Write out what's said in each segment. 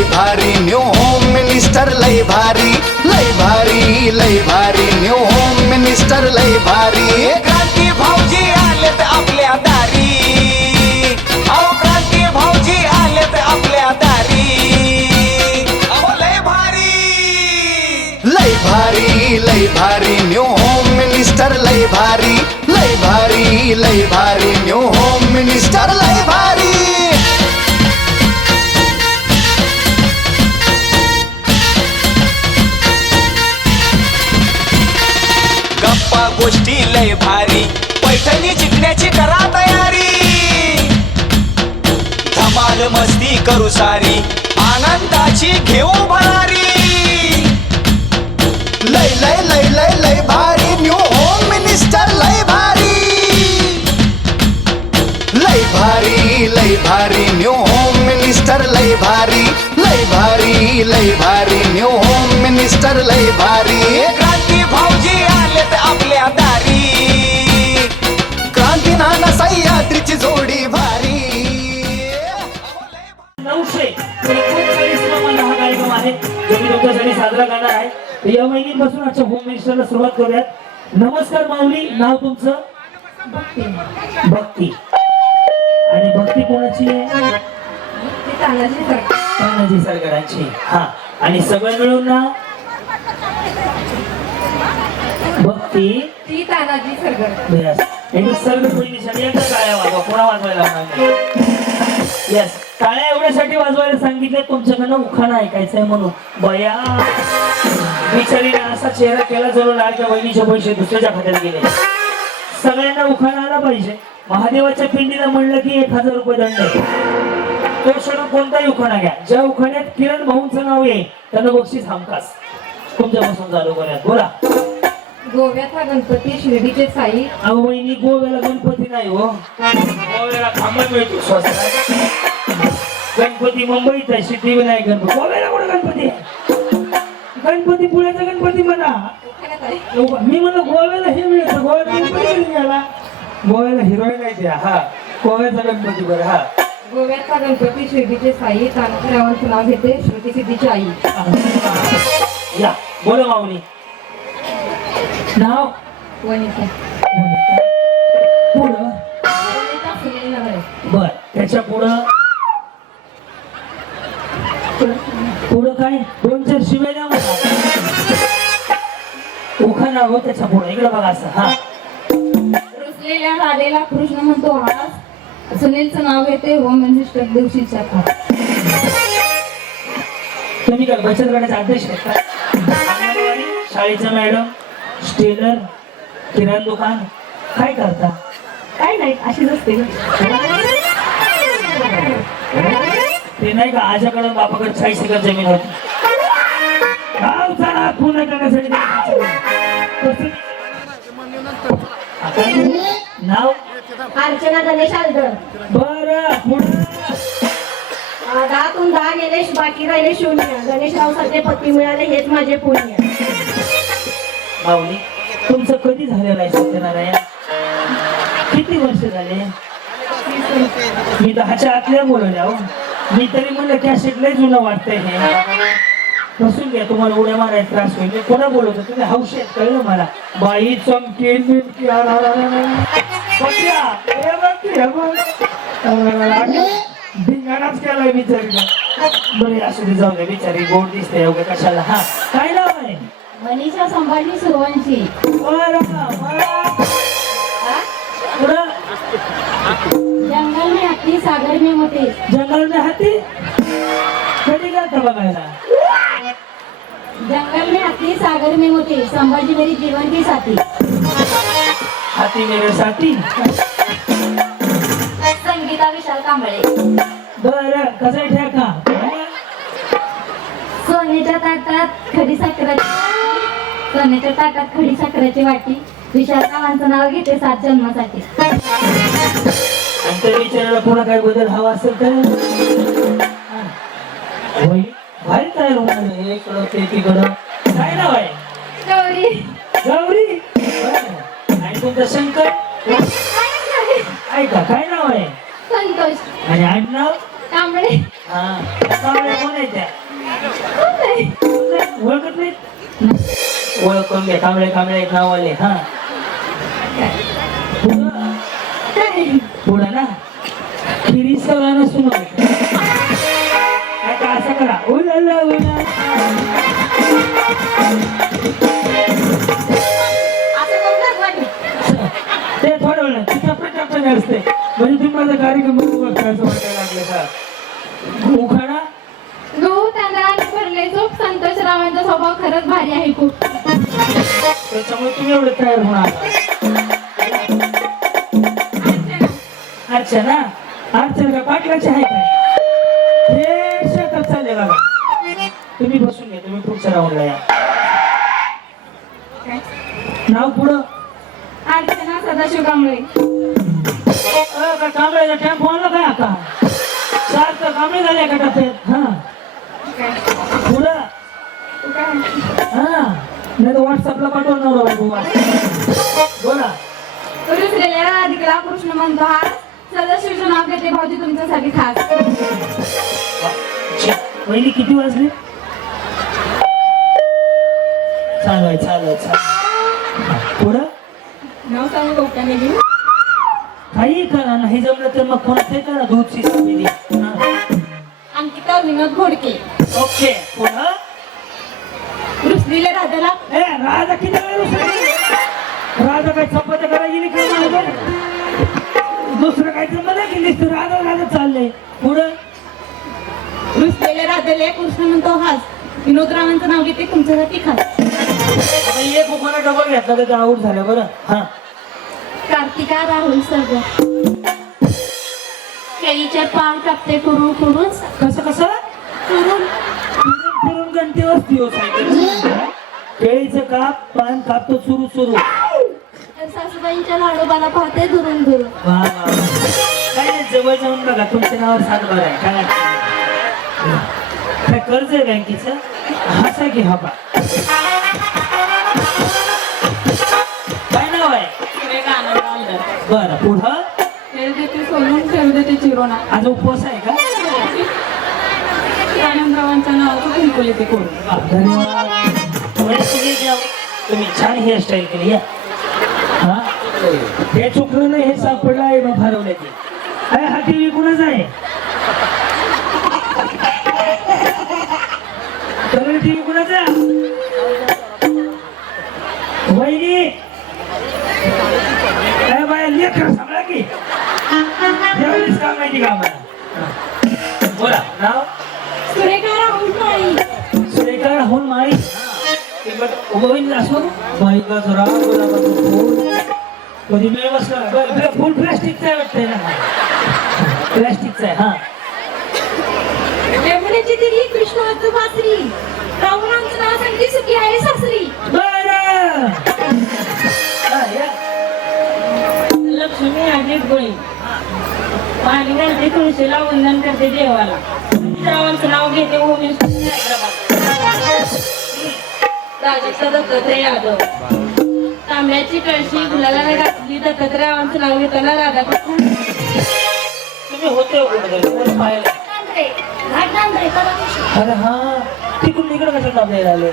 लय भारी new home minister लय भारी लय भारी लय भारी न्यू होम मिनिस्टर लय भारी क्रांती भाऊजी आलेत आपल्या दारी अहो क्रांती भाऊजी आलेत आपल्या दारी अहो लय भारी लय भारी न्यू होम मिनिस्टर लय भारी लय भारी न्यू होम मिनिस्टर लय भारी गप्पा गोष्टी लय भारी पैठणी जिंकण्याची करा तयारी धमाल मस्ती करू सारी आनंदाची घेऊ भरारी लय भारी न्यू होम मिनिस्टर लय भारी लय भारी न्यू होम मिनिस्टर लय भारी लय भारी न्यू होम मिनिस्टर लय भारी क्रांती भाऊजी आलेत आपल्या दारी क्रांती नाना सह्याद्रीची जोडी भारी 939 हा कार्यक्रम आहे जो मी तुमच्यासाठी साजरा करणार आहे. या महिन्यापासून आजच्या होम मिनिस्टरला सुरुवात करूयात. नमस्कार माऊली, नाव तुमचं? भक्ती. आणि भक्ती कोणाची आहे? तानाजी सरकारांची. हा, आणि सगळं मिळून ना भक्ती ती तानाजी सरकार. एक सर्व बहिणीसाठी एकदा टाळ्या वाजवा. कोणा वाजवायला लागणार? यस, टाळ्या एवढ्यासाठी वाजवायला सांगितले तुमच्याकडनं उखाणा ऐकायचा आहे म्हणून. बया बिचारीने असा चेहरा केला जरूर लाडक्या बहिणीचे पैसे दुसऱ्याच्या खात्यात गेले. सगळ्यांना उखाणा आला पाहिजे. महादेवाच्या पिंडीला म्हणलं की 1000 रुपये दंड आहे. तो सोडून कोणताही उखाणा घ्या. ज्या उखाण्यात किरण भाऊंचं नाव येईल त्यांना बक्षीस हमखास. तुमच्यापासून चालू करूयात. बोला. गोव्यात हा गणपती शिर्डीचे साई. अहो वहिनी, गोव्याला गणपती नाही हो, गोव्याला खांबन मिळतो स्वस्त. गणपती मुंबईत आहे, सिद्धिविनायक गणपती. गोव्याला कुठे गणपती आहे? गणपती पुण्याचा गणपती म्हणा. मी म्हणलं गोव्याला हे मिळतं. गोव्याला गणपती मिळाला. गोव्याला हिरोईन आहे त्या. हा, गोव्याचा गणपती. बरं. हा, गोव्यात हा गणपती शिर्डीचे साई. तानाजीरावांचं नाव घेते श्रुती सिद्धीची आई. या बोला माऊली. नाव वनिता. पुढं. वनिता सुनील नगरे. बर, त्याच्या पुढं पुढं काय? 2-4 शिव्या द्या मला. उखाणा हो त्याच्या पुढे. इकडे बघा असं. हा, रुसलेल्या राधेला कृष्ण म्हणतो हास. सुनीलचं नाव घेते होम मिनिस्टर दिवशीच्या खास. तुम्ही काय बचत गटाचे अध्यक्ष आहेत का? अंगणवाडी, शाळेच्या मॅडम, स्टेलर, किराणा दुकान, काय करता? काय नाही, अशीच असते. ते नाही का आजाकडे बापाकडे 40 एकर जमीन होती. गावचा नाव पूर्ण करण्यासाठी नाव अर्चना गणेश आलदर. बरं. पुढं 10तून 10 गेले, बाकी राहिले 0. गणेशराव सारखे पती मिळाले हेच माझे पुण्य. माऊली, तुमचं कधी झालेलं आहे सत्यनारायण? किती वर्ष झाले? मी 10च्या आतल्या बोलवल्या हो. मी तरी म्हणलं कॅसेट लय जुनं वाटतंय हे. बसून घ्या, तुम्हाला उड्या मारायला त्रास होईल. मी कोणा बोलवतो? तुम्ही हौशी आहेत, कळलं मला. बाई चमके धिंगाणाच केलाय बिचारीला. बरे असू दे, जाऊ दे. बिचारी गोड दिसते एवढं कशाला. हा, काय नाव आहे? मनीषा संभाजी सुरवंशी. जंगल में हाथी सागर में मोठे. जंगल में हाथी कधी जाता बघायला? जंगल में हाथी सागर में मोठे. संभाजी मेरी जीवन की साथी. हाथी मेरे साथी. संगीता विशाल कांबळे. बरं, कसं ठेका? सोन्याच्या ताटात खडी साखरेची वाटी. विशाल कामांचं नाव घेते 7 जन्मासाठी. आणि त्या विचारायला पुन्हा काय बदल हवा असेल तर होय. भारी तयार होणार. इकडं ते तिकडं. काय नाव आहे? गौरी. गौरी. आणि तुमचं शंकर? ऐका, काय नाव आहे? संतोष. आणि आडनाव? कांबळे हा कांबळे कोण आहे त्या कोण आहे? ओळखत नाही ओळख करून घ्या कांबळे कांबळे एक नाव आले हा काय? पुढं ना खिरी सगळ्यांना सुनो आता असं करा उलाला उला असं करून दाखवा की. ते थोडं वेळ टप्प्याटप्प्याने असते म्हणजे तुम्हाला कार्यक्रम असं वाटायला लागलं का उखाणा गहू तांदळाने भरले चोप संतोषरावांचा स्वभाव खरंच भारी आहे खूप. त्याच्यामुळे तुम्ही एवढे तयार होणार अर्चना अर्चना का पाटलाची आहे काय हे शेतात चालले बघा तुम्ही बसून घ्या तुम्ही पुढच्या राऊंडला या नाव पुढं अर्चना सदाशिव कांबळे. कांबळ्याचा टॅम्पो आणला काय आता सारखं कांबळे झाले का टप्प्यात हा पुढं तू काय? हा नाही तर व्हॉट्सअपला पाठवणार बाबा बोला रुसलेल्या राधिकेला कृष्ण म्हणतो हा सदाशिवचं नाव घेते भाऊजी तुमच्यासाठी खास. पहिली किती वाजले चालू चालू पुढं नाव सांगू गौट्याने घेऊ. काही करा नाही जमलं तर मग कोणाचे करा दूधची सामिली अंकिता विनोद घोडके. ओके पुढं रुसलेल्या राधाला ए राजा किती वेळ रुसली? राजा काय चपात्या करायला गेली का मला दुसरं काय तर मला गेलीस तू राजा राजा चाललंय पुढं रुसलेल्या राधाला कृष्ण म्हणतो हास विनोदरावांचं नाव घेते तुमच्यासाठी खास. आता एक उखाणा डबल घेतला तर आऊट झालं बरं हा कार्तिका राहुल सर्व केळीचे पान कापते कुरून कुरून कसं कसं कुरून फिरून फिरून गणती वस्ती हो सायकल केळीचं काप पान कापतो सुरू सुरू सासूबाईंच्या लाडोबाला पाहते दुरून दुरून. वा वा वा. काय नाही जवळ जाऊन बघा तुमच्या नावावर सातबार आहे काय काय कर्ज आहे बँकेचं हसा की हा बा काय नाव आहे बरं पुढं खेळ देते सोलून खेळ देते चिरोना. आज उपवास आहे का आनंदरावांच्या नावाचं कुंकुले ते करून. वा, धन्यवाद तुम्ही छान हेअरस्टाईल केली या हा हे चुकलं नाही हे सापडलं आहे मग हरवण्याची अरे हा टीव्ही कुणाच आहे सगळं टीव्ही कुणाचा वहिनी काय बाया लेकर सगळं की जेवढीच काम माहिती का आम्हाला बोला नाव सुरेखा राहुल माळी. सुरेखा राहुल माळी उभं असो बाई का जरा गुलाबाचं फूल कधी वेळ बसला फुल प्लास्टिकचं आहे वाटतंय ना प्लास्टिकचं आहे हा यमुनेची दिली कृष्णाचं बासरी राहुलांचं नाव सांगली सुखी आहे सासरी. बरं हा, या. लक्ष्मी अजित गोळी पाणी घालते तुळशीला वंदन करते देवाला रावांचं नाव घेते उमेश राजाचा दत्तात्रय यादव तांब्याची कळशी गुलाला घातली दत्तात्रयावांचं नाव घेताना राधाकृष्ण. तुम्ही होते कुठे पाहिलं अरे हा तिकडून इकडे कशाला दाबले आले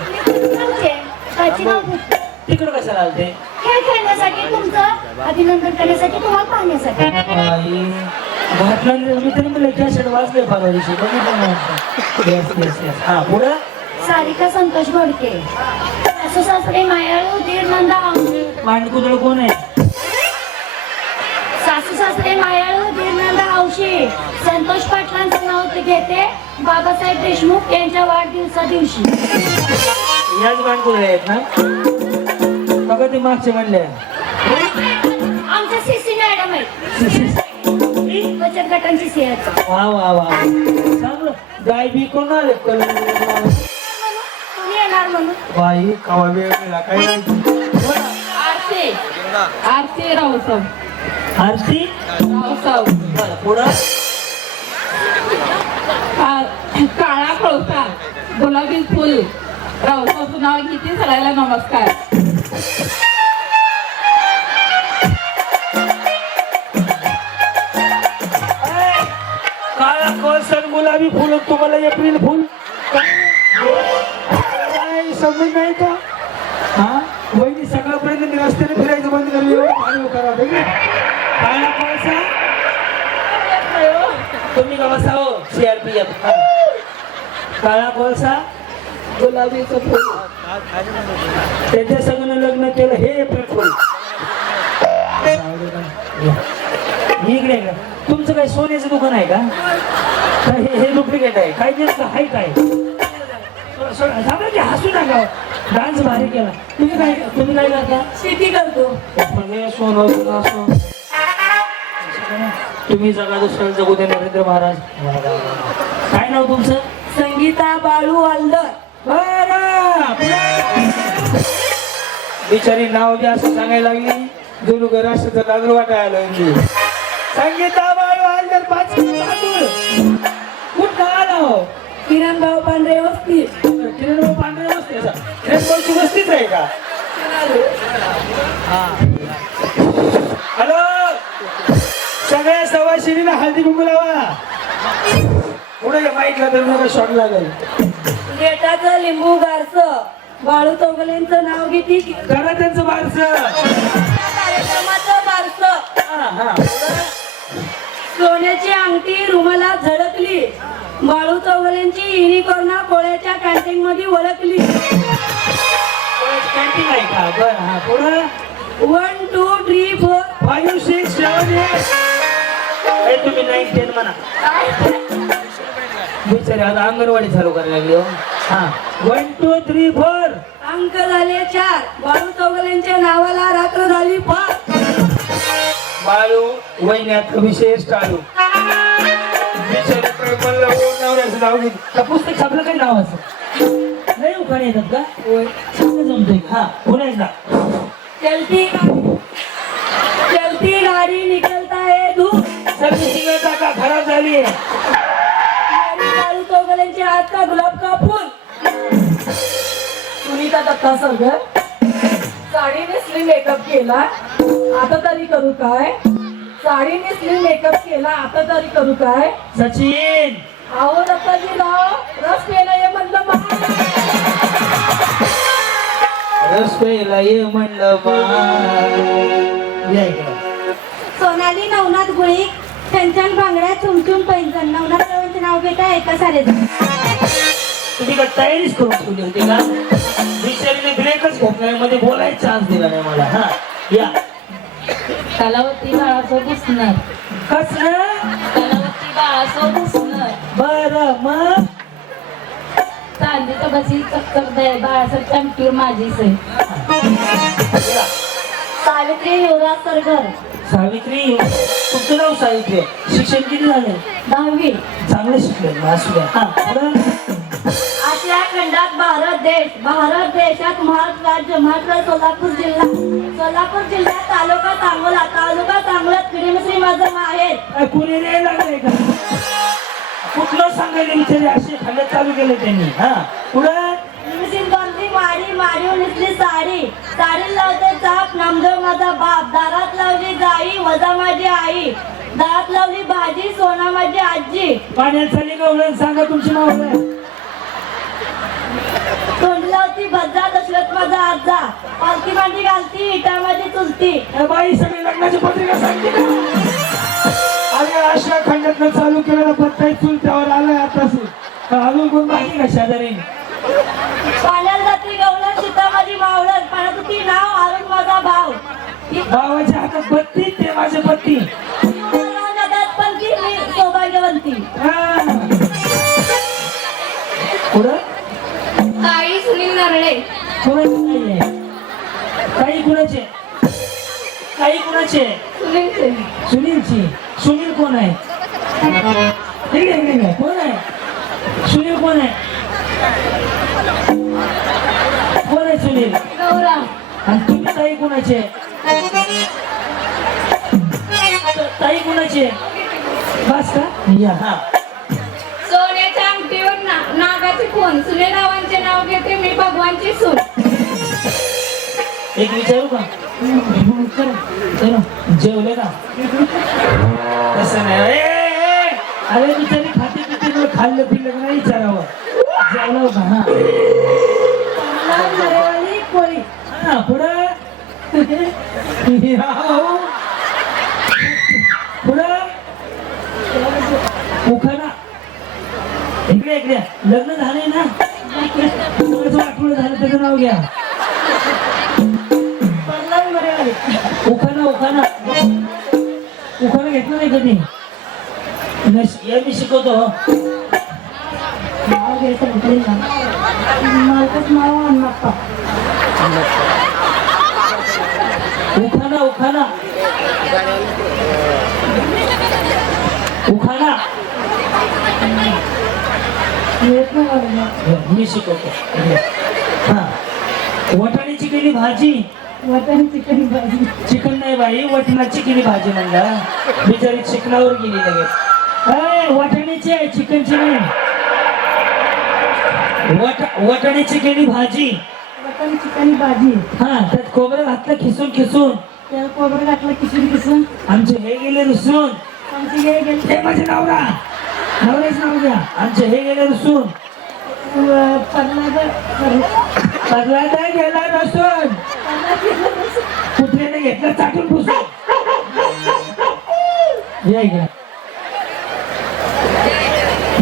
तिकडे कशाला आलते खेळ खेळण्यासाठी तुमचं अभिनंदन करण्यासाठी तुम्हाला पाहण्यासाठी. आई घातलं मी तरी म्हणलं कॅसेट वाजले परवा दिवशी बघितलं हा पुढं सारिका संतोष घोडके सासू सासरे मायाळू दीर नंदा आवशी. मांडकुदळ कोण आहे सासू सासरे मायाळू दीर नंदा आवशी. संतोष पाटलांचं नाव ते घेते बाबासाहेब देशमुख यांच्या वाढदिवसा दिवशी. याच मांडकुदळ आहेत ना बघा ते मागचे म्हणले आमच्या सीसी मॅडम आहे बचत गटांची सिंहाचा. वा वा वा चांगलं गाय बी कोण आले तुम्ही येणार म्हणून बाई कवा वेळ मिळाला काय माहिती आरती आरती रावसाव आरती रावसाव बरं पुढं काळा कळसा गुलाबी फुल रावसावचं नाव घेते सगळ्याला नमस्कार. काळा कोळसा गुलाबी फुल तुम्हाला एप्रिल फुल काय समज नाही का? हा वहिनी सकाळपर्यंत मी रस्त्याने फिरायचं बंद करू करा काळा कोळसा तुम्ही का बसा हो CRPF काळा कोळसा गुलाबीचं फुल त्याच्या संग लग्न केलं हे एप्रिल फुल इकडे का तुमचं काय सोन्याचं दुकान आहे का? हे डुप्लिकेट आहे काय दिवस आहे काय? की हसू नका डान्स भारी केला तुम्ही काय करता? शेती करतो. तुम्ही जगा दुसऱ्याला जगू दे नरेंद्र महाराज. काय नाव तुमचं? संगीता बाळू हलदर. बिचारी नाव बी असं सांगायला लागली जुलू घर असं लागलं वाटायला लागली. संगीता बाळू हलदर 5 कुठं आला हो? किरण भाऊ पांढरे वस्ती. किरण भाऊ पांढरे वस्ती किरण भाऊची वस्तीच आहे का? हॅलो सगळ्या सवाशिनीला हळदी कुंकू लावा. पुढे माईकला तर मला शॉट लागेल. गेटाचं लिंबू गारस बाळू चौगलेंचं नाव घेती. करा त्यांचं बारसं. कार्यक्रमाचं बारस. सोन्याची अंगठी रुमाला झळकली. बाळू चौगलेंची युनिकॉर्न कोळ्याच्या कॅन्टीन मध्ये ओळखली. कॅन्टीन आहे का? बरं हा पुढं 1 2 3 4 5 6 7 8 तुम्ही 9 10 म्हणा. बिचारी आता अंगणवाडी चालू करायला लागली हो. हा 1 2 3 4 अंक झाले 4. बाळू चौगलेंच्या नावाला रात्र झाली फार. बाळू वैन्यात विशेष टाळू. बिचारी म्हणलं नवऱ्याचं नाव घेत का पुस्तक छापलं काही नावाचं नाही उखाणे येतात का? जमतोय हा पुन्हा एकदा. चलती गाडी निकलता है धूप. सर्व्हिसिंग टाका खराब झाली आहे. बाळू चौगलेंचे हात का गुलाब का फूल. सुनीता दत्ता सरगर. साडी नेसली मेकअप केला आता तरी करू काय. साडी नेसली मेकअप केला आता तरी करू काय. सचिन अहो दत्ताजी राव रस प्यायला ये म्हणलं रस प्यायला ये म्हणलं सोनाली नवनाथ गुळी छान बांगड्या चुमचुम पैंजण नवनाथ रावांचे नाव घेता एका सारे. तुम्ही का तयारीच करून ठेवली होती का? बिचारीने ब्रेकच घोकण्यामध्ये बोलायचा चान्स दिला नाही मला. हा या कलावती बाळासो पुसणार. कसं कलावती बाळासो पुसणार. बरं मग चांदीचं बसी चक्कर दे बाळासो चमकीवर माझी सई. सावित्री युवराज सरगर. सावित्री तुमचं नाव सावित्री आहे. शिक्षण किती झाले? 10वी. चांगलं शिकले असू द्या. हा पुढं आशिया खंडात भारत देशात महाराष्ट्र राज्य सोलापूर जिल्ह्यात तालुका सांगोला किडीमश्री माझं माहेर. कुणी नाही लागले का? कुठलं सांगायला विचारे असे खंड चालू केले त्यांनी. हा पुढं मारी नेसली साडी लावते चाप नामदेव माझा बाप. दारात लावली जाई वजा माझी आई. दारात लावली भाजी सोना माझी आजी. पाण्यात चाली गवळण सांगा तुमची नाव काय? तोंडी लावती भद्रा दशरथ माझा आजा. पालखी मांडी घालती इटा माझी चुलती. बाई सगळी लग्नाची पत्रिका सांगते का? अरे अशा खंडातनं चालू केलेला पत्ता चुलत्यावर आलाय आता अजून कोण बाकी का शेजारी? पाण्यात जाती गवळण सीता माझी मावळण. पाण्यात होती नाव अरुण माझा भाव. भावाच्या हातात बत्ती ते माझे पत्ती. पण ती मी सौभाग्यवंती. पुढं ताई सुनील नरळे. काही कुणाचे? काही कुणाचे? सुनीलचे. सुनीलची. सुनील कोण आहे? कोण आहे सुनील? कोण आहे? कोण आहे सुनील? गौरा. आणि तुम्ही ताई कुणाचे? ताई कुणाचे? बस का? या हा सोन्याच्या अंगठीवर नागाची खून. सुनील रावांचे नाव घेते मी भगवानची सून. एक विचारू का? जेवले का? तसं नाही. अरे बिचारी खाते पिते खाल्लं पिल्लं का नाही विचारावं. जेवलं का? हा. मरेवाली कोळी. हा, पुढं या हो. पुढं उखाणा. इकडे इकडे लग्न झालंय ना, कोणाचं वाटोळं झालं त्याचं नाव घ्या. पल्लव मरेवाली. उखाणा उखाणा उखाणा घेतलं नाही कधी? या मी शिकवतो. नाव घ्यायचं म्हटलं ना, मालकच नाव अण्णाप्पा. उखाणा उखाणा उखाणा येत नाही मला. मी शिकवतो. हा, वटाण्याची केली भाजी. वतन चिकन भाजी. चिकन नाही बाई, वटणाची केली भाजी म्हणला. बिचारी चिकनावर गेली लगेच. वाटाण्याची आहे, चिकनची नाही. वटाण्याची केली भाजी. वतन चिकन भाजी. हा, त्यात खोबरं घातलं खिसून खिसून. त्याला कोबरं घातलं किसून किसून. आमचे हे गेले रुसून. आमची हे गेली हे माझे नवरा, नवऱ्याच नाव घ्या. आमचे हे गेले रुसून. पगला नाही गेला नसून, कुत्र्याने घेतलं चाटून पुसून. या इकडे.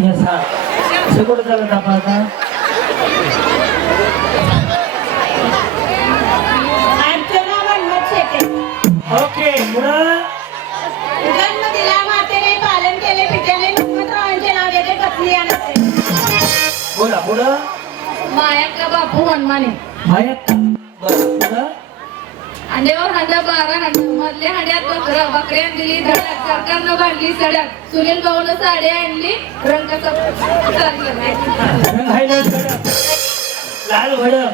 येस, हा. सगळं झालं दाखवा आता. अर्चना मन्मथ शेटे. ओके, पुढं जन्म दिला मातेने, पालन केले पित्याने, हनुमंतरावांचे नाव घेते पत्नी आणते. बोला. पुढं मायातला बापू हनुमाने. मायात. बरं, पुढं अंड्यावर हांडा 12 हांडा. मधल्या हांड्यात बकरं. बकरी आणली धडक. सरकारनं बांधली सडक. सुनील भाऊनं साडी आणली रंगाचा. रंग हायलाइट कडक, लाल भडक.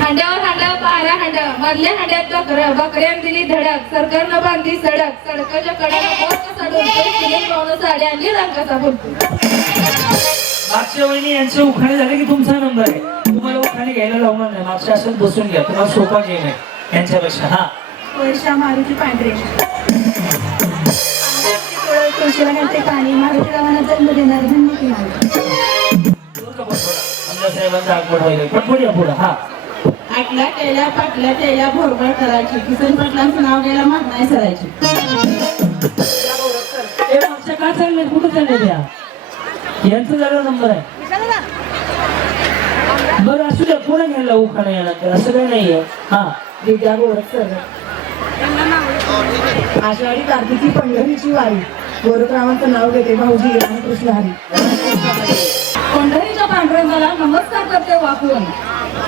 हांड्यावर हांडा 12 हांडा. मधल्या हांड्यात बकरं. बकरी आणली धडक. सरकारनं बांधली सडक. सडकाच्या कडाला बोट सडून सुनील भाऊनं साडी आणली रंगाचा बोलतो. मागच्या वहिनी यांचे उखाणे झाले की तुमचा नंबर आहे. तुम्हाला उखाणे घ्यायला लावणार नाही, मागच्या असंच बसून घ्या. तुम्हाला सोपा गेम आहे यांच्यापेक्षा. हा, वर्षा मारुती पांढरे. तुळशीला घालते पाणी. मारुती रावांना जन्म देणार धन्य की मारुती. आमदार साहेबांचा आगमन व्हायला पण पुढे पुढं. हा, आटल्या केल्या पाटल्या केल्या भोरभर करायची. किसन पाटलांचं नाव घ्यायला माग नाही सरायची. हे मागच्या का चाललंय, कुठं चाललंय त्या? यांचं झालं नंबर आहे. बरं असू द्या, पुढे घ्यायला उखाणा यानंतर असं काही नाहीये. हा, विद्या गोरखसर. आषाढी कार्तिकी पंढरीची वारी. गोरखरावांचं नाव घेते भाऊजी रामकृष्ण हरी. पंढरीच्या पांडुरंगाला नमस्कार करते वाकून.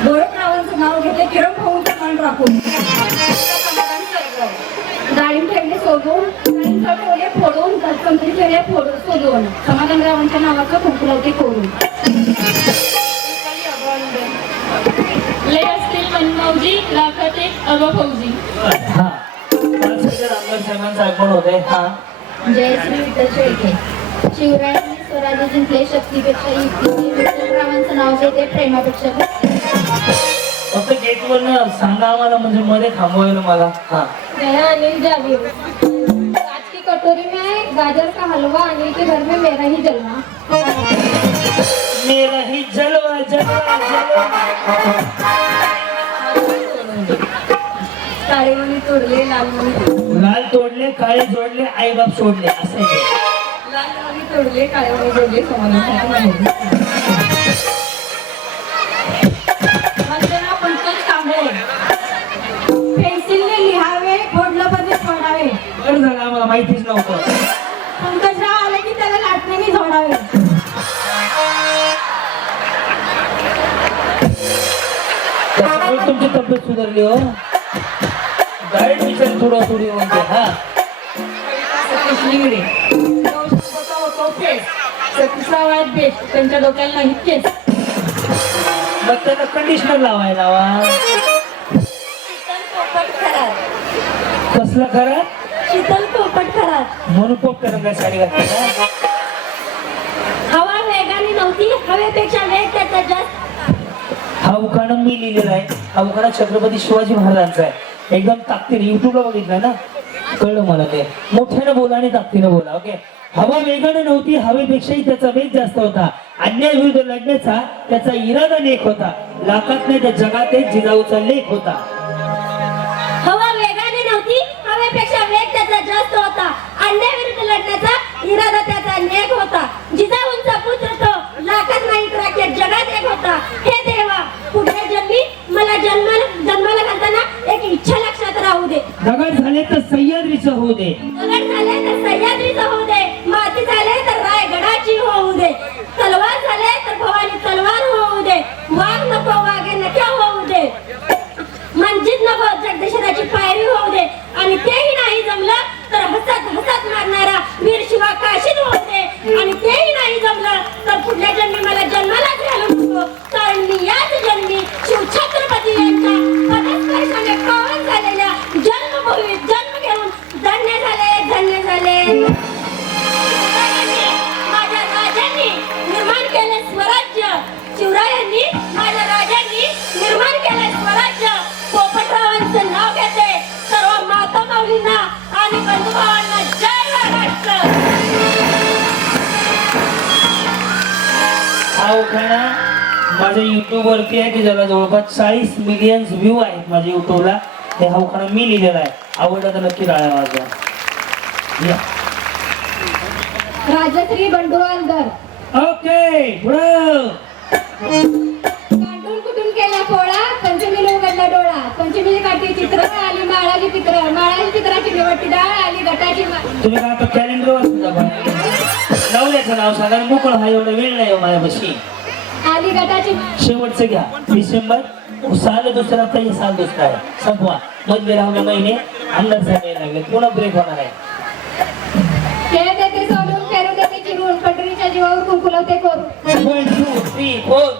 गोरखरावांचं नाव घेते किरण भाऊंचं मान राखून. डाळिंब ठेवले सोडून. डाळिंब ठेवले फोडून. संत्री ठेवले फोडून सोडून. समाधानरावांच्या नावाचं कुंकू लावते कोरून. लय असतील मनमौजी लाखात एक अगफौजी. हा, आमदार साहेबांचं आगमन होत आहे. हा, जय श्री विठ्ठल शेळके. शिवरायांनी स्वराज्य जिंकले शक्तीपेक्षा युक्तीचे. विठ्ठलरावांचं नाव घेते प्रेमापेक्षा भक्ती. फक्त गेटवर सांगा आम्हाला, म्हणजे मध्ये थांबवायला मला. हा, मैं अनिल जागीर. आज की कटोरी में गाजर का हलवा. अनिल के घर में मेरा ही जलवा. मेरा ही जलवा जलवा जलवा. काळे मणी तोडले लाल मणी. लाल तोडले काळे जोडले आई बाप सोडले असं आहे. लाल मणी तोडले काळे मणी जोडले समाधान. वंदना पंकज कांबळे. पेन्सिलने लिहावे फोडलं पण फोडावे. बरं झालं, आम्हाला माहितीच नव्हतं. पंकजराव आले की त्याला लाटण्याने झोडावे. त्याच्यामुळे तुमची तब्येत सुधारली हो. डाएट विचार थोडं थोडी म्हणते. हा, लिंगडे. होतो फेस. 37 वयात बेस्ट. त्यांच्या डोक्याला नाही केस. मग त्याला कंडिशनर लावायला लावा. कसला करा? शीतल पोपट खरात. म्हणून पोप करा साडी घातली ना. हवा वेगाने नव्हती, हवेपेक्षा वेग त्याचा जास्त. हा उखाणा मी लिहिलेला आहे. हा उखाणा छत्रपती शिवाजी महाराजांचा आहे. एकदम ताकदीने युट्यूबला बघितलं ना, कळलं मला ते. मोठ्यानं बोला आणि ताकदीनं बोला. ओके. हवा वेगानं नव्हती, हवेपेक्षाही त्याचा वेग जास्त होता. अन्यायाविरुद्ध लढण्याचा त्याचा इरादा नेक होता. लाखात नाही त्या जगात एक जिजाऊचा लेख होता. हवा वेगाने नव्हती, हवेपेक्षा वेग त्याचा जास्त होता. अन्यायाविरुद्ध लढण्याचा इरादा त्याचा नेक होता. जिजाऊंचा पुत्र तो, लाखात नाही तर अख्ख्या जगात एक होता. हे देवा, पुढल्या जन्मी मला जन्माला घालताना एक इच्छा लक्षात राहू दे. दगड झाले तर सह्याद्रीचं होऊ दे. दगड झाले तर सह्याद्रीचं होऊ दे. माती झाले तर रायगडाची होऊ दे. तलवार झाले तर भवानी तलवार होऊ दे. वाघ नको वाघे नक्या होऊ दे. मंजित नको जगदीश्वराची पायरी होऊ दे. आणि तेही नाही जमलं तर हसत हसत मारणारा वीर शिवा काशीत होऊ दे. आणि तेही नाही जमलं तर पुढल्या जन्मी मला जन्मालाच घालू नको. कारण मी याच जन्मी शिवछत्रपती यांच्या पदस्पर्शाने पावन झालेल्या जन्मभूमीत जन्म घेऊन धन्य झाले. माझ्या राजांनी निर्माण केले स्वराज्य. शिवरायांनी माझ्या राजांनी निर्माण केले स्वराज्य. पोपटरावांचं नाव घेते. सर्व माता माऊलींना आणि बंधुभावांना जय महाराष्ट्र. हा उखाणा माझ्या युट्यूब वरती आहे की ज्याला जवळपास 40 मिलियन व्ह्यू आहेत माझ्या युट्यूबला. ते हा उखाणा मी लिहिलेला आहे. आवडला तर नक्की टाळ्या वाजवा. या. राजश्री बंडुवालकर. ओके पुढं. काढून कुठून केला पोळा, पंचमीला उघडला डोळा. पंचमीची काठी चित्र आली माळाची चित्र. माळाची चित्राची निवडती डाळ आली गटाची तुम्ही काय आता कॅलेंडर वाचून जा बा. लावल्याचं नाव सांगा आणि मोकळं. हा एवढा वेळ नाही हो माझ्यापाशी. आली गटाची शेवटचं घ्या. डिसेंबर साल दुसरा तर हे साल दुसरा आहे. संपवा. मधले राहुले महिने अंदर सांगायला लागले. पुन्हा ब्रेक होणार आहे. खेळ देते सोडून फेरू देते चिरून. पंढरीच्या जीवावर कुंकुलवते करून. 1 2 3 4